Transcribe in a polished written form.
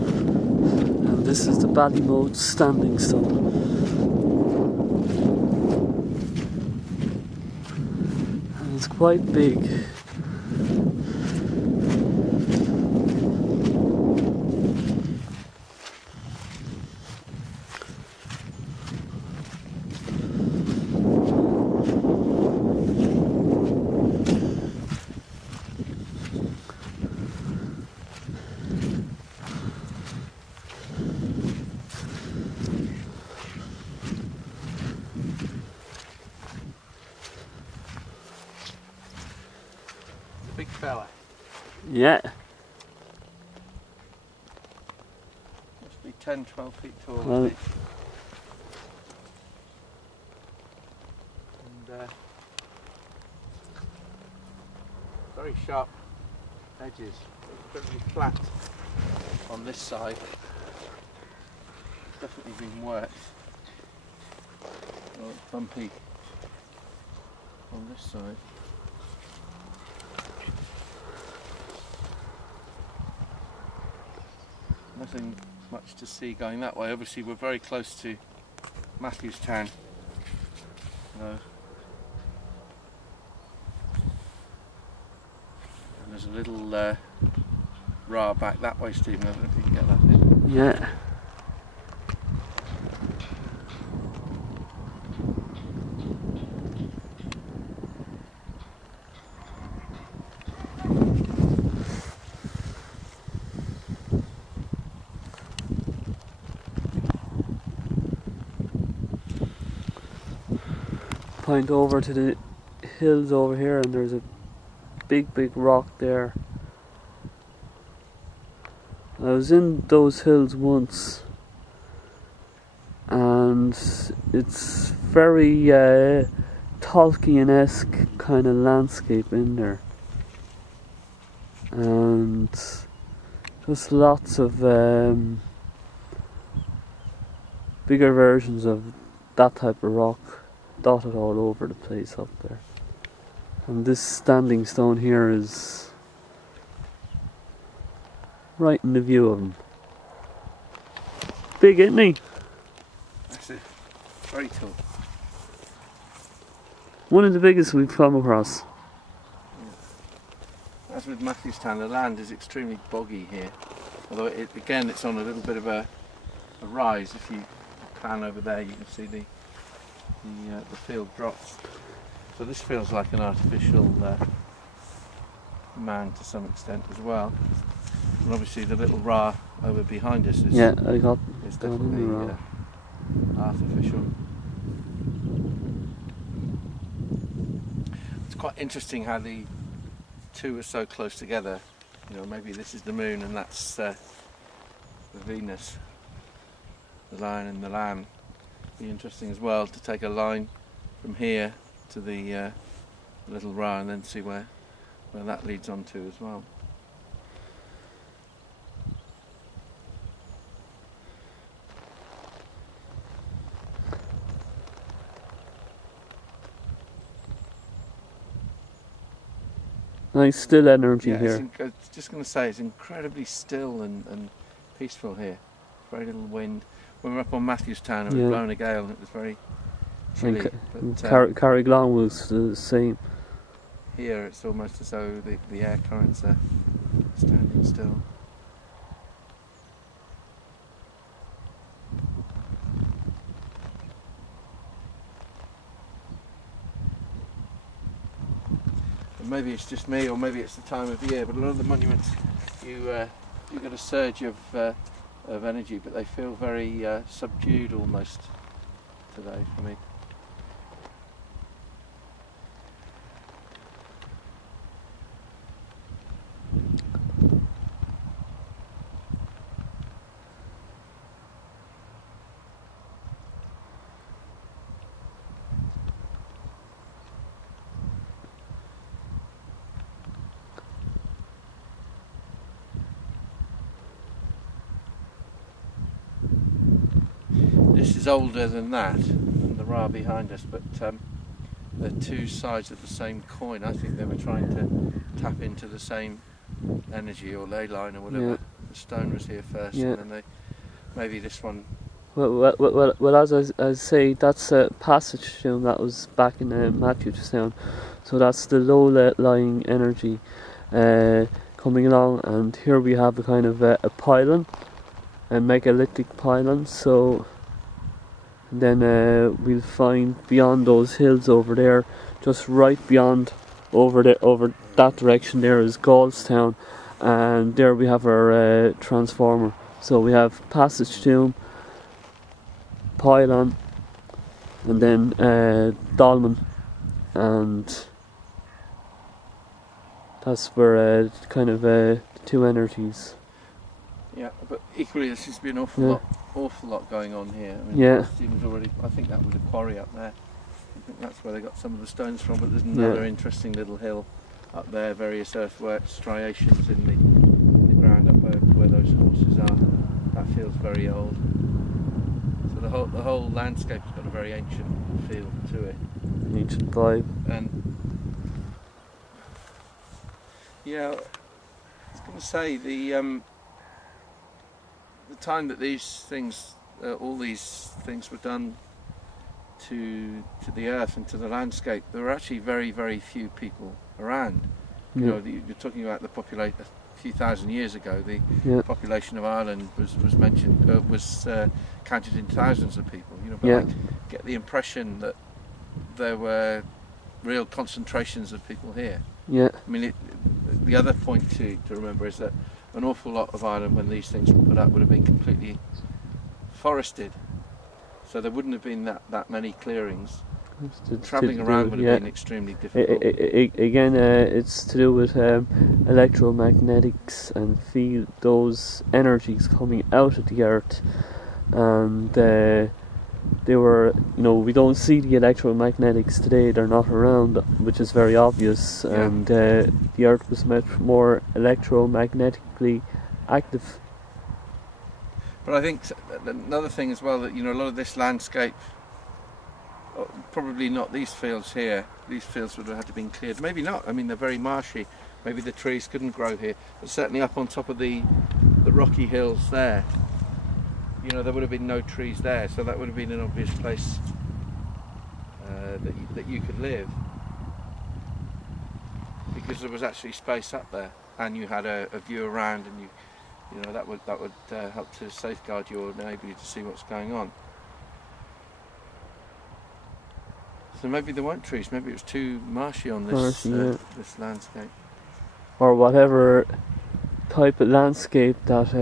And this is the Bally Mote standing stone. And it's quite big. Big fella. Yeah. Must be 10, 12 feet tall. Well, and very sharp edges. Pretty flat on this side. Definitely been worked. Oh, it's bumpy on this side. Nothing much to see going that way. Obviously we're very close to Matthewstown. And there's a little raw back that way, Stephen. I don't know if you can get that in. yeah. Point over to the hills over here, and there's a big rock there. I was in those hills once, and it's very Tolkien-esque kind of landscape in there, and just lots of bigger versions of that type of rock dotted all over the place up there. And this standing stone here is right in the view of him. Big, isn't he? That's it. Very tall. One of the biggest we've come across. Yeah. As with Matthewstown, the land is extremely boggy here. Although again it's on a little bit of a rise. If you pan over there you can see the field drops. So this feels like an artificial mound to some extent as well. And obviously the little Ra over behind us is, I got is definitely artificial. It's quite interesting how the two are so close together. You know, maybe this is the moon and that's the Venus, the lion and the lamb. Be interesting as well to take a line from here to the little Ra and then see where that leads on to as well. nice still energy Yeah, here. I was just going to say it's incredibly still and peaceful here. Very little wind. When we were up on Matthewstown, it was blowing a gale and it was very chilly. Carriglon was the same. Here it's almost as though the air currents are standing still. And maybe it's just me, or maybe it's the time of year, but a lot of the monuments you get a surge of energy, but they feel very subdued almost today for me. This is older than that, and the Ra behind us, but they're two sides of the same coin. I think they were trying to tap into the same energy or ley line or whatever the stone was here first, Yeah. and then maybe this one. Well, as I say, that's a passage tomb that was back in Matthewstown, so that's the low-lying energy coming along, and here we have a kind of a pylon, a megalithic pylon. So then we'll find beyond those hills over there, just right beyond over that direction there is Gallstown, and there we have our transformer. So we have passage tomb, pylon, and then dolmen, and that's where kind of the two energies. Yeah, but equally there seems to be an awful lot going on here. I mean, Yeah. Stephen's already. I think that was a quarry up there. I think that's where they got some of the stones from. But there's another interesting little hill up there. Various earthwork striations in the ground up where those horses are. That feels very old. So the whole landscape's got a very ancient feel to it. Ancient vibe. And yeah, I was going to say the time that these things, all these things were done to the earth and to the landscape, there were actually very, very few people around. You know, you're talking about the population a few thousand years ago. The population of Ireland was mentioned, was counted in thousands of people. You know, but I get the impression that there were real concentrations of people here. Yeah. I mean, the other point to remember is that an awful lot of Ireland, when these things were put up, would have been completely forested. So there wouldn't have been that many clearings. Travelling around would have been extremely difficult. Again, it's to do with electromagnetics, and feel those energies coming out of the earth, and they were, you know, we don't see the electromagnetics today, they're not around, which is very obvious, and the earth was much more electromagnetically active. But I think another thing as well, that, you know, a lot of this landscape, probably not these fields here, these fields would have had to been cleared, maybe not, I mean they're very marshy, maybe the trees couldn't grow here, but certainly up on top of the rocky hills there, you know, there would have been no trees there, so that would have been an obvious place that you could live, because there was actually space up there, and you had a view around, and you know, that would help to safeguard you or enable you to see what's going on. So maybe there weren't trees, maybe it was too marshy on this this landscape, or whatever type of landscape that